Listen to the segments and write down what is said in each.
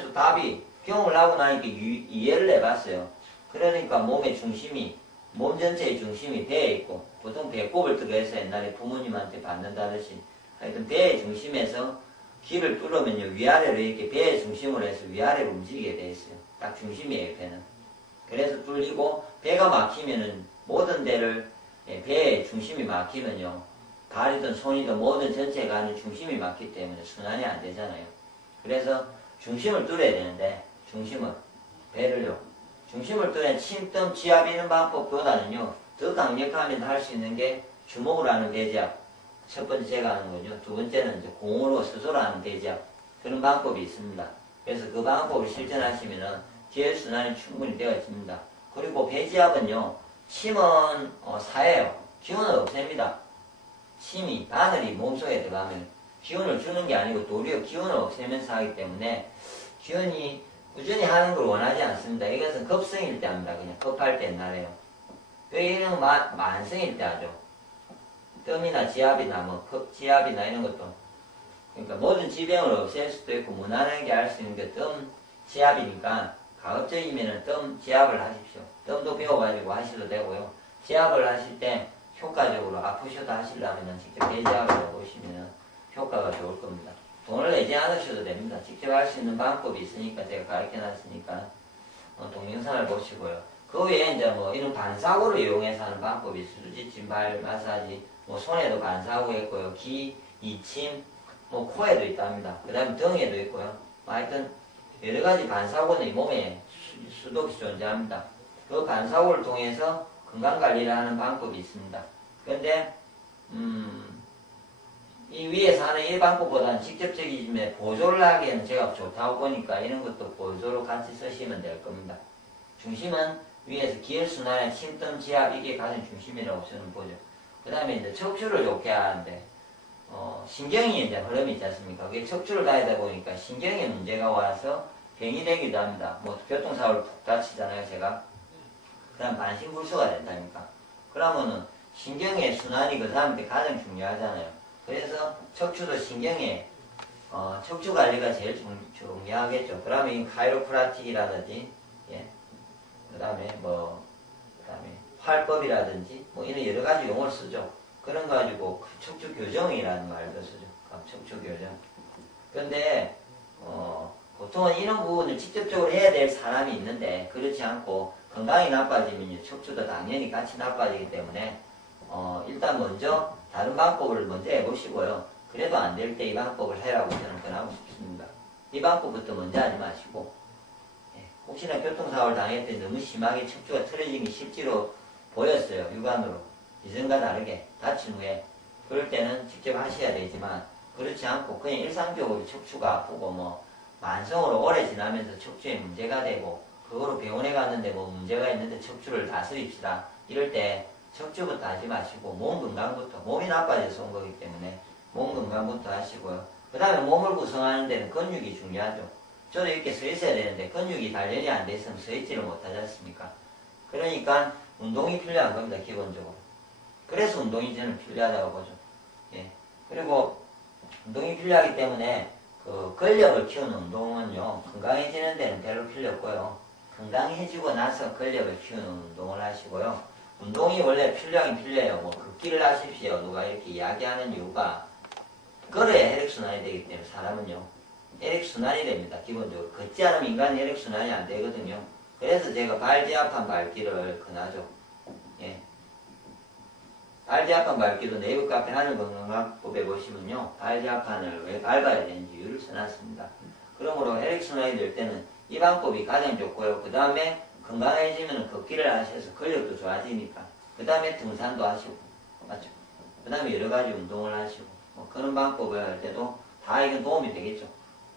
그러면서 답이 경험을 하고 나니까 이해를 해봤어요. 그러니까 몸의 중심이, 몸 전체의 중심이 배에 있고, 보통 배꼽을 뜨고 해서 옛날에 부모님한테 받는다듯이, 하여튼 배의 중심에서 귀를 뚫으면요, 위아래로 이렇게 배의 중심으로 해서 위아래로 움직이게 돼 있어요. 딱 중심이에요, 배는. 그래서 뚫리고, 배가 막히면은 모든 데를, 배의 중심이 막히면요, 발이든 손이든 모든 전체가 하는 중심이 막히기 때문에 순환이 안 되잖아요. 그래서 중심을 뚫어야 되는데, 중심을, 배를요, 중심을 뚫어야 침뜸 지압이는 방법보다는요, 더 강력하면 할 수 있는 게 주먹으로 하는 배지압. 첫 번째 제가 하는 거죠. 두 번째는 이제 공으로 스스로 하는 배지압. 그런 방법이 있습니다. 그래서 그 방법을 실천하시면은 기혈순환이 충분히 되어 있습니다. 그리고 배지압은요, 침은 사예요. 기운을 없앱니다. 침이, 바늘이 몸속에 들어가면 기운을 주는 게 아니고 도리어 기운을 없애면서 하기 때문에 기운이 꾸준히 하는 걸 원하지 않습니다. 이것은 급성일 때 합니다. 그냥 급할 때 옛날에요. 이거는 만성일 때 하죠. 뜸이나 지압이나 지압이나 이런 것도, 그러니까 모든 지병을 없앨 수도 있고 무난하게 할 수 있는 게 뜸 지압이니까 가급적이면은 뜸 지압을 하십시오. 뜸도 배워가지고 하셔도 되고요. 지압을 하실 때 효과적으로 아프셔도 하시려면 직접 배지압을 해보시면 효과가 좋을 겁니다. 돈을 내지 않으셔도 됩니다. 직접 할 수 있는 방법이 있으니까 제가 가르쳐 놨으니까 동영상을 보시고요. 그 외에 이제 이런 반사구를 이용해서 하는 방법이 있어요. 수지침, 발 마사지, 손에도 반사구 있고요. 귀, 이침, 코에도 있답니다. 그 다음에 등에도 있고요. 하여튼 여러 가지 반사구는 이 몸에 수독이 존재합니다. 그 반사구를 통해서 건강관리를 하는 방법이 있습니다. 그런데 이 위에서 하는 이 방법보다는 직접적이지만 보조를 하기에는 제가 좋다고 보니까 이런 것도 보조로 같이 쓰시면 될 겁니다. 중심은 위에서 기혈순환의 침뜸 지압, 이게 가장 중심이라고 저는 보죠. 그 다음에 이제 척추를 좋게 하는데 신경이 이제 흐름이 있지 않습니까? 그게 척추를 다니다 보니까 신경에 문제가 와서 병이 되기도 합니다. 교통사고를 푹 다치잖아요, 제가. 그 다음 반신불수가 된다니까. 그러면은 신경의 순환이 그 사람한테 가장 중요하잖아요. 그래서 척추도 신경에 척추 관리가 제일 중요하겠죠. 그러면 이 카이로프라틱이라든지, 예. 그 다음에 활법이라든지 이런 여러 가지 용어를 쓰죠. 그런 거 가지고 척추 교정이라는 말도 쓰죠. 척추 교정. 그런데 보통은 이런 부분을 직접적으로 해야 될 사람이 있는데 그렇지 않고 건강이 나빠지면 척추도 당연히 같이 나빠지기 때문에 일단 먼저 다른 방법을 먼저 해보시고요. 그래도 안 될 때 이 방법을 해라고 저는 권하고 싶습니다. 이 방법부터 먼저 하지 마시고, 혹시나 교통사고를 당할 때 너무 심하게 척추가 틀어진 게 실제로 보였어요. 육안으로. 이전과 다르게 다친 후에. 그럴 때는 직접 하셔야 되지만 그렇지 않고 그냥 일상적으로 척추가 아프고 만성으로 오래 지나면서 척추에 문제가 되고 그거로 병원에 갔는데 문제가 있는데 척추를 다스립시다. 이럴 때 척추부터 하지 마시고 몸 건강부터, 몸이 나빠져서 온 거기 때문에 몸 건강부터 하시고요. 그 다음에 몸을 구성하는 데는 근육이 중요하죠. 저도 이렇게 서 있어야 되는데 근육이 단련이 안 돼 있으면 서 있지를 못하지 않습니까? 그러니까 운동이 필요한 겁니다, 기본적으로. 그래서 운동이 저는 필요하다고 보죠. 예. 그리고 운동이 필요하기 때문에 그 근력을 키우는 운동은요, 건강해지는 데는 별로 필요 없고요. 건강해지고 나서 근력을 키우는 운동을 하시고요. 운동이 원래 필요하긴 필요해요. 걷기를 하십시오. 누가 이렇게 이야기하는 이유가 걸어야 혈액순환이 되기 때문에 사람은요, 혈액순환이 됩니다. 기본적으로. 걷지 않으면 인간은 혈액순환이 안 되거든요. 그래서 제가 발지압한 밟기를 권하죠. 예. 발지압한 밟기도 네이버 카페 하늘건강학법에 보시면요, 발지압판을 왜 밟아야 되는지 이유를 써놨습니다. 그러므로 혈액순환이 될 때는 이 방법이 가장 좋고요. 그 다음에 건강해지면 걷기를 하셔서 근력도 좋아지니까. 그 다음에 등산도 하시고, 맞죠? 그 다음에 여러 가지 운동을 하시고, 그런 방법을 할 때도 다 이건 도움이 되겠죠.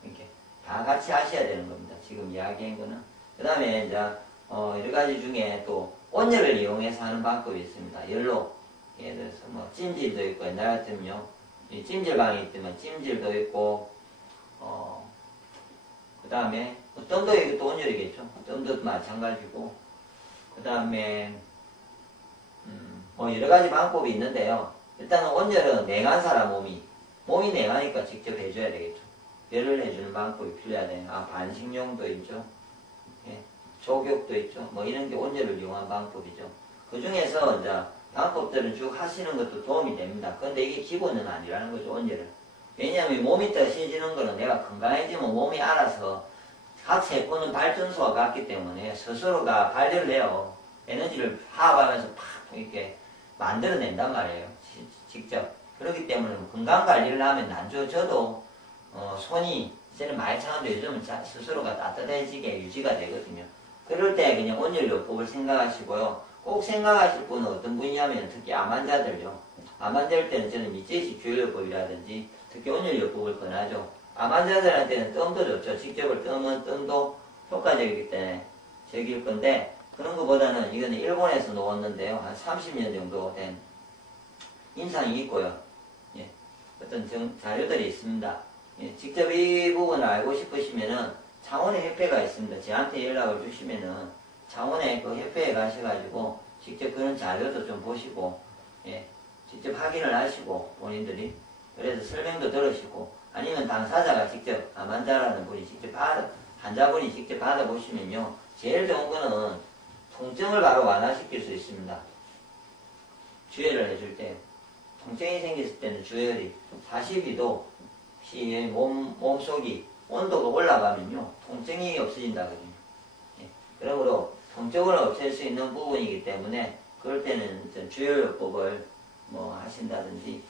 이렇게 다 같이 하셔야 되는 겁니다. 지금 이야기한 거는. 그 다음에 이제 여러 가지 중에 또 온열을 이용해서 하는 방법이 있습니다. 열로. 예를 들어서 찜질도 있고, 옛날 같으면요, 이 찜질방이 있으면 찜질도 있고, 그 다음에 뜸도 이것도 온열이겠죠. 뜸도 마찬가지고, 그 다음에 여러 가지 방법이 있는데요. 일단은 온열은 냉한 사람 몸이 냉하니까 직접 해줘야 되겠죠. 별을 해주는 방법이 필요하대요. 반식용도 있죠. 예, 족욕도 있죠. 뭐 이런 게 온열을 이용한 방법이죠. 그 중에서 이제 방법들은 쭉 하시는 것도 도움이 됩니다. 그런데 이게 기본은 아니라는 거죠, 온열은. 왜냐하면 몸이 떠시지는 거는 내가 건강해지면 몸이 알아서 각 세포는 발전소와 같기 때문에 스스로가 발열을 해요. 에너지를 화합하면서 팍 이렇게 만들어낸단 말이에요. 직접. 그렇기 때문에 건강 관리를 하면 난조 저도 손이 이제는 많이 차는데 요즘은 스스로가 따뜻해지게 유지가 되거든요. 그럴 때 그냥 온열요법을 생각하시고요. 꼭 생각하실 분은 어떤 분이냐면 특히 암 환자들요. 암 환자일 때는 저는 미제식 규혈요법이라든지 특히 온열요법을 권하죠. 암 환자들한테는 뜸도 좋죠. 직접을 뜨면 뜸도 효과적이기 때문에 적일 건데 그런 것보다는 이거는 일본에서 놓았는데요. 한 30년 정도 된 임상이 있고요. 예, 어떤 자료들이 있습니다. 예, 직접 이 부분을 알고 싶으시면은 창원에 협회가 있습니다. 저한테 연락을 주시면은 창원에 그 협회에 가셔가지고 직접 그런 자료도 좀 보시고 예, 직접 확인을 하시고 본인들이 그래서 설명도 들으시고 아니면 당사자가 직접 암 환자라는 분이 직접 환자분이 직접 받아보시면요. 제일 좋은 거는 통증을 바로 완화시킬 수 있습니다. 주혈을 해줄 때 통증이 생겼을 때는 주혈이 42도 몸속이 온도가 올라가면요. 통증이 없어진다거든요. 예. 그러므로 통증을 없앨 수 있는 부분이기 때문에 그럴 때는 주혈요법을 뭐 하신다든지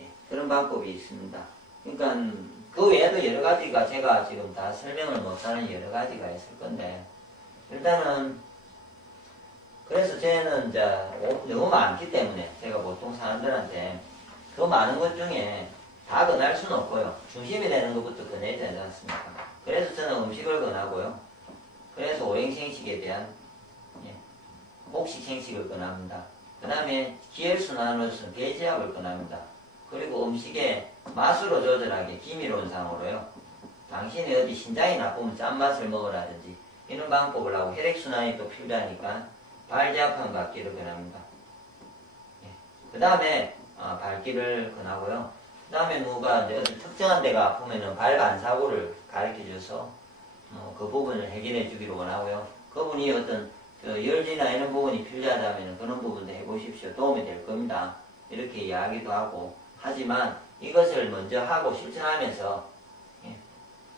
예. 그런 방법이 있습니다. 그러니까 그 외에도 여러 가지가 제가 지금 다 설명을 못하는 여러 가지가 있을 건데 일단은 그래서 저는 이제 너무 많기 때문에 제가 보통 사람들한테 그 많은 것 중에 다 권할 수는 없고요. 중심이 되는 것부터 권해야 되지 않습니까? 그래서 저는 음식을 권하고요. 그래서 오행생식에 대한 곡식생식을 권합니다. 그 다음에 기혈순환으로서는 배제약을 권합니다. 그리고 음식의 맛으로 조절하게 기미론상으로요. 당신이 어디 신장이 나쁘면 짠맛을 먹으라든지 이런 방법을 하고 혈액순환이 또 필요하니까 발제압한 받기를 권합니다. 그 다음에 밝기를 권하고요. 그 다음에 누가 이제 어떤 특정한 데가 아프면은 발반사고를 가르쳐줘서 그 부분을 해결해 주기로 원하고요. 그분이 어떤 열지나 이런 부분이 필요하다면 그런 부분도 해보십시오. 도움이 될 겁니다. 이렇게 이야기도 하고 하지만 이것을 먼저 하고 실천하면서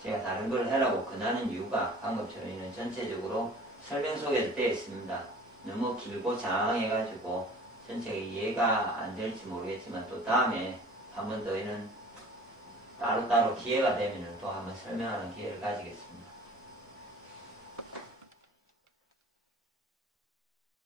제가 다른 걸 하라고 권하는 이유가 방금처럼 이런 전체적으로 설명 속에도 되어 있습니다. 너무 길고 장황해가지고 전체가 이해가 안 될지 모르겠지만 또 다음에 한 번 더 이런 따로따로 기회가 되면 또 한번 설명하는 기회를 가지겠습니다.